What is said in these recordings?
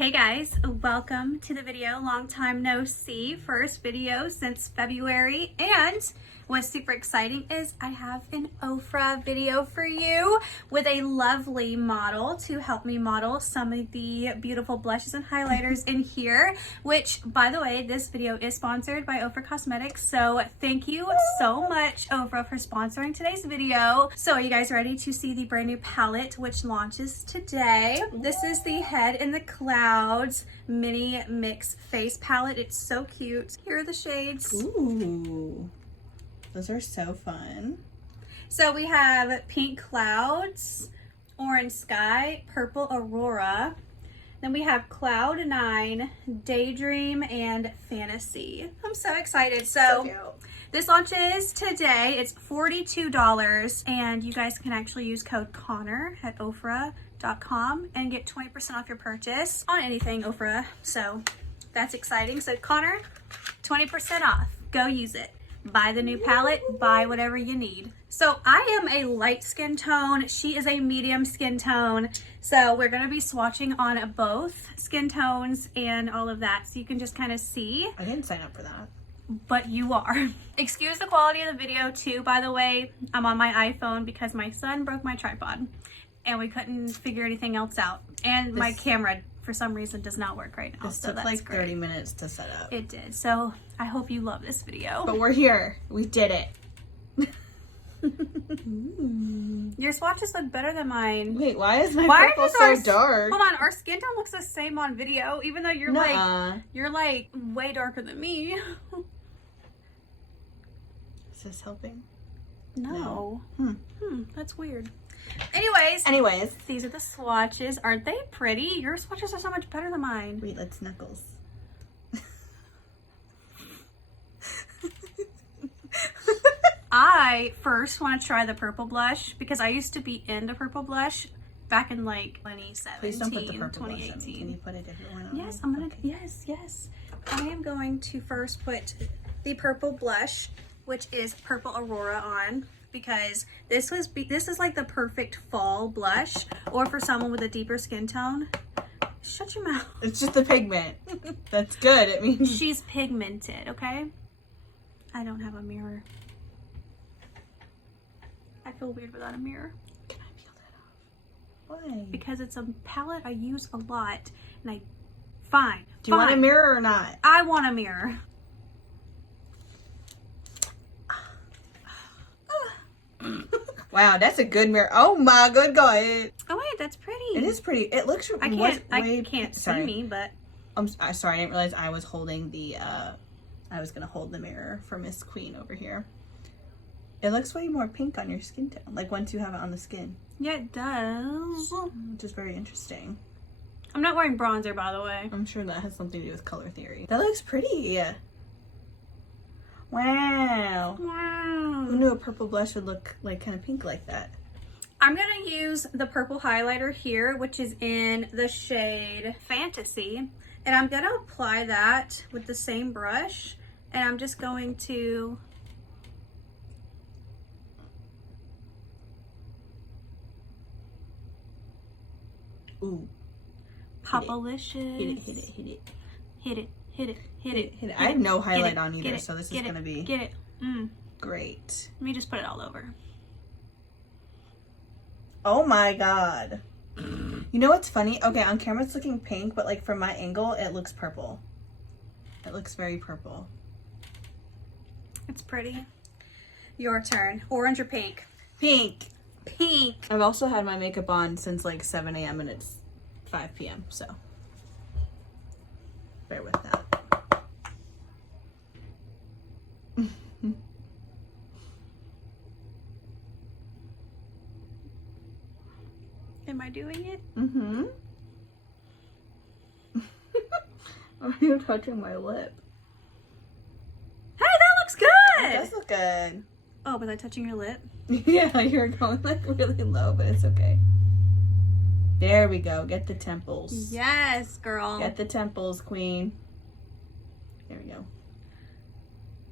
Hey guys, welcome to the video. Long time no see. First video since February, and what's super exciting is I have an OFRA video for you with a lovely model to help me model some of the beautiful blushes and highlighters in here, which by the way, this video is sponsored by OFRA Cosmetics. So thank you so much OFRA for sponsoring today's video. So are you guys ready to see the brand new palette which launches today? This is the Head in the Clouds mini mix face palette. It's so cute. Here are the shades. Ooh. Those are so fun. So we have Pink Clouds, Orange Sky, Purple Aurora. Then we have Cloud 9, Daydream, and Fantasy. I'm so excited. So cute. This launches today. It's $42, and you guys can actually use code Connor at OFRA.com and get 20% off your purchase on anything OFRA. So that's exciting. So Connor, 20% off. Go use it. Buy the new palette, buy whatever you need. So I am a light skin tone. She is a medium skin tone. So we're gonna be swatching on both skin tones and all of that. So you can just kind of see. I didn't sign up for that. But you are. Excuse the quality of the video too, by the way. I'm on my iPhone because my son broke my tripod and we couldn't figure anything else out. And my camera, for some reason, does not work right now. This so took that's like great. 30 minutes to set up. It did. So I hope you love this video. But we're here. We did it. Your swatches look better than mine. Wait, why is my purple so dark? Hold on, our skin tone looks the same on video, even though you're like way darker than me. Is this helping? No. That's weird. Anyways, these are the swatches. Aren't they pretty? Your swatches are so much better than mine. Wait, let's knuckles. I first want to try the purple blush because I used to be into purple blush back in like 2017, Please don't put the purple 2018. blush on. Can you put a different one on? Yes, I'm gonna. Okay. Yes. I am going to first put the purple blush, which is Purple Aurora, on because this is like the perfect fall blush, or for someone with a deeper skin tone. Shut your mouth. It's just the pigment. That's good. It means She's pigmented. Okay. I don't have a mirror. I feel weird without a mirror. Can I peel that off? Why? Because it's a palette I use a lot, and fine. Do you want a mirror or not? I want a mirror. Wow, that's a good mirror. Oh my good God. Oh wait, that's pretty. It is pretty. It looks. I can't see me, but I'm sorry. I didn't realize I was holding the. I was gonna hold the mirror for Miss Queen over here. It looks way more pink on your skin tone, like once you have it on the skin. yeah, it does. Which is very interesting. I'm not wearing bronzer, by the way. I'm sure that has something to do with color theory. That looks pretty. Wow. Wow. Who knew a purple blush would look like kind of pink like that? I'm gonna use the purple highlighter here, which is in the shade Fantasy, and I'm gonna apply that with the same brush, and I'm just going to Ooh. Popalicious. Hit it. Hit it. I have no highlight on either, so this is gonna be Get it. great. Let me just put it all over. Oh my God. You know what's funny? Okay, on camera it's looking pink, but like from my angle, it looks purple. It looks very purple. It's pretty. Your turn. Orange or pink? Pink. Pink. I've also had my makeup on since like 7 a.m. and it's 5 p.m. So bear with that. Am I doing it? Mm-hmm. Are you touching my lip? Hey, that looks good! It does look good. Oh, was I touching your lip? Yeah, you're going like really low, but it's okay. There we go. Get the temples. Yes, girl. Get the temples, queen. There we go.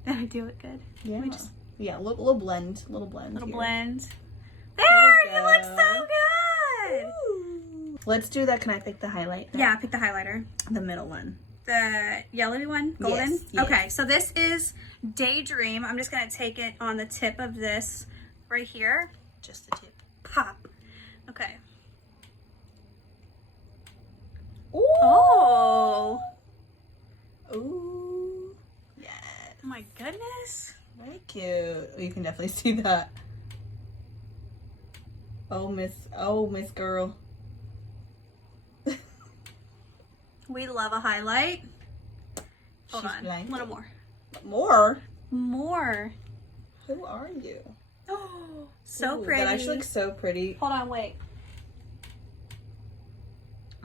Did I do it good? Yeah. Just... Yeah, little blend. Little blend. Little here. blend. There, you look so good! Ooh. Let's do that. Can I pick the highlight? Yeah, pick the highlighter. The middle one. The yellowy one? Golden? Yes, yes. Okay, so this is Daydream. I'm just going to take it on the tip of this right here. Just the tip. Pop. Okay. Ooh. Oh. Ooh. Yes. Oh my goodness. Very cute. You can definitely see that. Oh, Miss Girl. We love a highlight. Hold She's on. blinded. A little more. More? More. Who are you? Oh, so Ooh, pretty. That actually looks so pretty. Hold on, wait.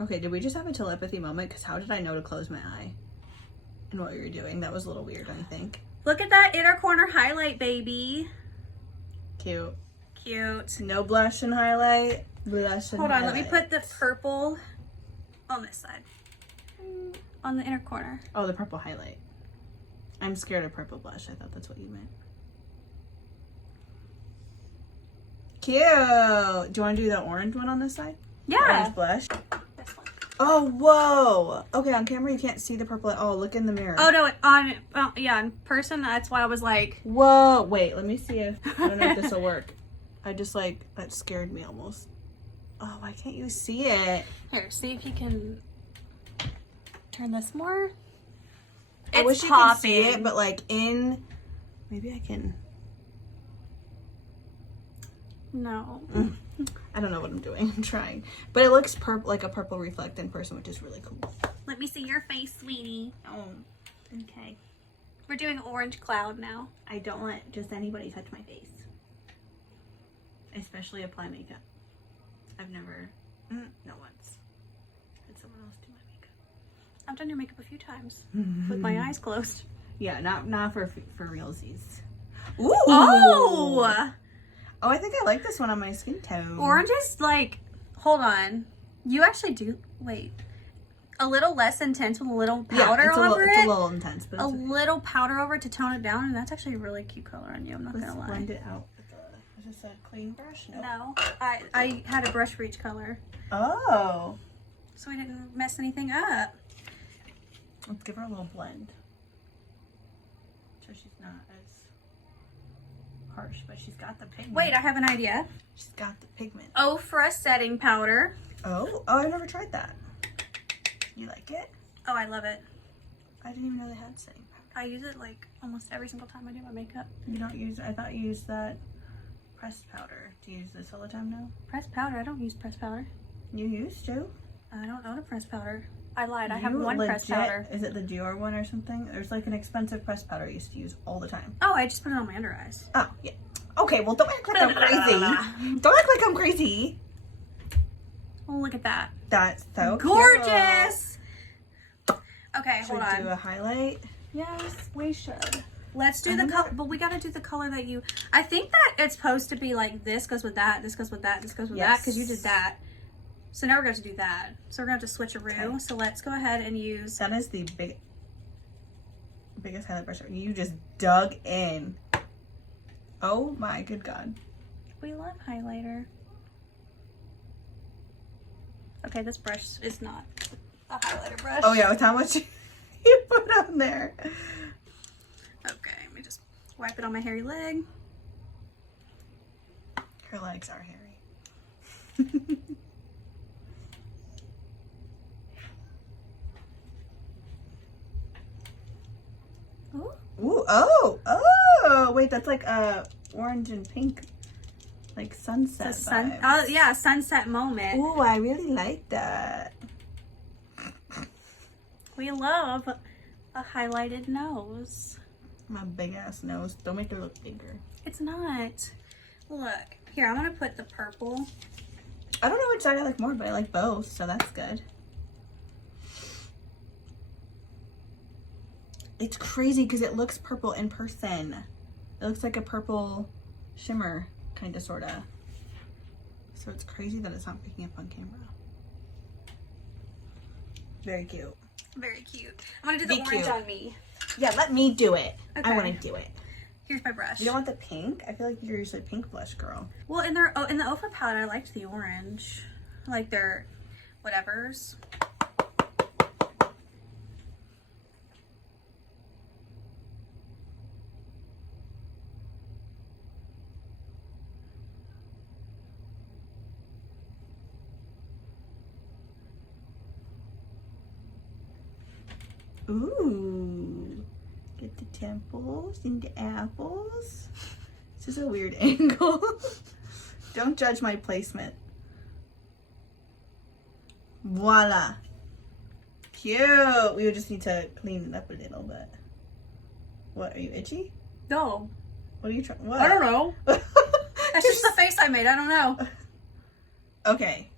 Okay, did we just have a telepathy moment? Because how did I know to close my eye? And what you were doing? That was a little weird, don't you think? Look at that inner corner highlight, baby. Cute. Cute. No blush and highlight. Blush and Hold on, let me highlight. put the purple on this side. On the inner corner. Oh, the purple highlight. I'm scared of purple blush. I thought that's what you meant. Cute. Do you want to do the orange one on this side? Yeah. Orange blush. This one. Oh, whoa. Okay, on camera you can't see the purple at all. Look in the mirror. Oh no, yeah, in person, that's why I was like, Whoa. Wait, let me see if, I don't know if this will work. I just like, that scared me almost. Oh, why can't you see it? here, see if you can turn this more. I wish It's you could see popping. it, but like maybe I can. No. I don't know what I'm doing. I'm trying. But it looks like a purple reflect in person, which is really cool. Let me see your face, sweetie. Oh, okay. We're doing orange cloud now. I don't want just anybody touch my face. Especially apply makeup. I've never, not once, had someone else do my makeup. I've done your makeup a few times with my eyes closed. Yeah, not for realsies. Ooh! Oh! Oh, I think I like this one on my skin tone. Orange is like, hold on. You actually do, wait. A little less intense with a little powder over it's it. a little intense, but A it's little powder over it to tone it down, and that's actually a really cute color on you. I'm not let's gonna lie. blend it out with a, is this a clean brush? No, I had a brush for each color, Oh. so I didn't mess anything up. Let's give her a little blend. So she's not as harsh, but she's got the pigment. Wait, I have an idea. She's got the pigment. OFRA setting powder. Oh, I've never tried that. You like it? Oh, I love it. I didn't even know they had setting powder. I use it like almost every single time I do my makeup. You don't use, I thought you used that pressed powder. Do you use this all the time now? Pressed powder? I don't use pressed powder. You used to? I don't own a pressed powder. I lied. I have You one pressed legit- powder. Is it the Dior one or something? There's like an expensive pressed powder I used to use all the time. Oh, I just put it on my under eyes. Oh, yeah. Okay, well, don't act like I'm crazy. Don't act like I'm crazy. Oh, look at that. That's so Gorgeous. Okay, Cute. Should hold we on. do a highlight? Yes, we should. Let's do the color, but we gotta do the color that you. I think that it's supposed to be like this goes with that, this goes with that, this goes with that, because you did that. So now we're going to do that. So we're going to have to switcheroo. Okay. So let's go ahead and use. That is the biggest highlight brush ever. You just dug in. Oh my good God. We love highlighter. Okay, this brush is not a highlighter brush. Oh yeah, with how much you put on there. Okay, let me just wipe it on my hairy leg. Her legs are hairy. Ooh. Ooh, oh, wait, that's like orange and pink, like sunset It's a sun. vibes. Oh yeah, sunset moment. Ooh, I really like that. We love a highlighted nose. My big ass nose. Don't make her look bigger. It's not. Look here. I'm gonna put the purple. I don't know which side I like more, but I like both, so that's good. It's crazy because it looks purple in person. It looks like a purple shimmer, kind of, sort of. So it's crazy that it's not picking up on camera. Very cute. Very cute. I'm gonna do the Be orange cute. on me. Yeah, let me do it. Okay. I want to do it. Here's my brush. You don't want the pink? I feel like you're usually pink blush girl. Well, in the OFRA palette, I liked the orange. Like their whatevers. Ooh, get the temples and the apples. This is a weird angle. Don't judge my placement. Voila. Cute. We would just need to clean it up a little bit. What, are you itchy? No. What are you trying? What? I don't know. That's just the face I made. I don't know. Okay.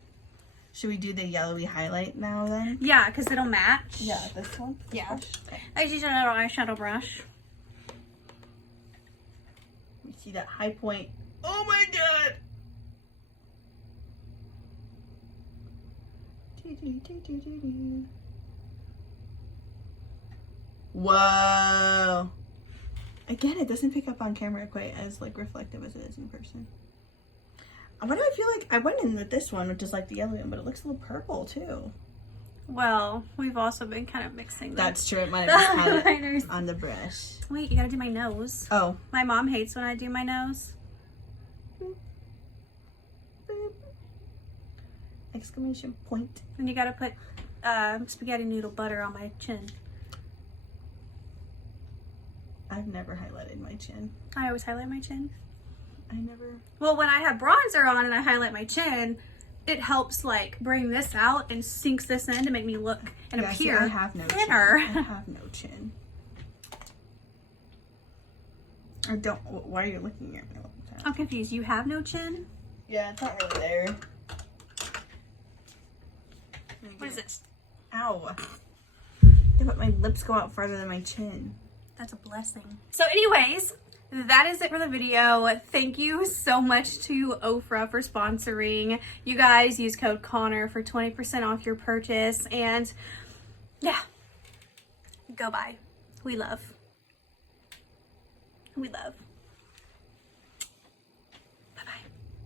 Should we do the yellowy highlight now then? Yeah, because it'll match. Yeah, this one? Yeah. Okay. I just use a little eyeshadow brush. You see that high point? Oh my god! Whoa! Again, it doesn't pick up on camera quite as like reflective as it is in person. Why do I feel like I went in with this one, which is like the yellow one, but it looks a little purple too. Well, we've also been kind of mixing them. That's true. It might have been Liners. on the brush. Wait, you gotta do my nose. Oh. My mom hates when I do my nose. Exclamation point. And you gotta put spaghetti noodle butter on my chin. I've never highlighted my chin. I always highlight my chin. I never. Well, when I have bronzer on and I highlight my chin, it helps like bring this out and sinks this in to make me look and Yeah, appear see, I have no thinner. Chin. I have no chin. I don't. Why are you looking at me all the time? I'm confused. You have no chin? Yeah, it's not really there. What is it? Ow. Yeah, but my lips go out farther than my chin. That's a blessing. So anyways, that is it for the video. Thank you so much to OFRA for sponsoring. You guys use code Connor for 20% off your purchase. And yeah, go buy. We love. We love.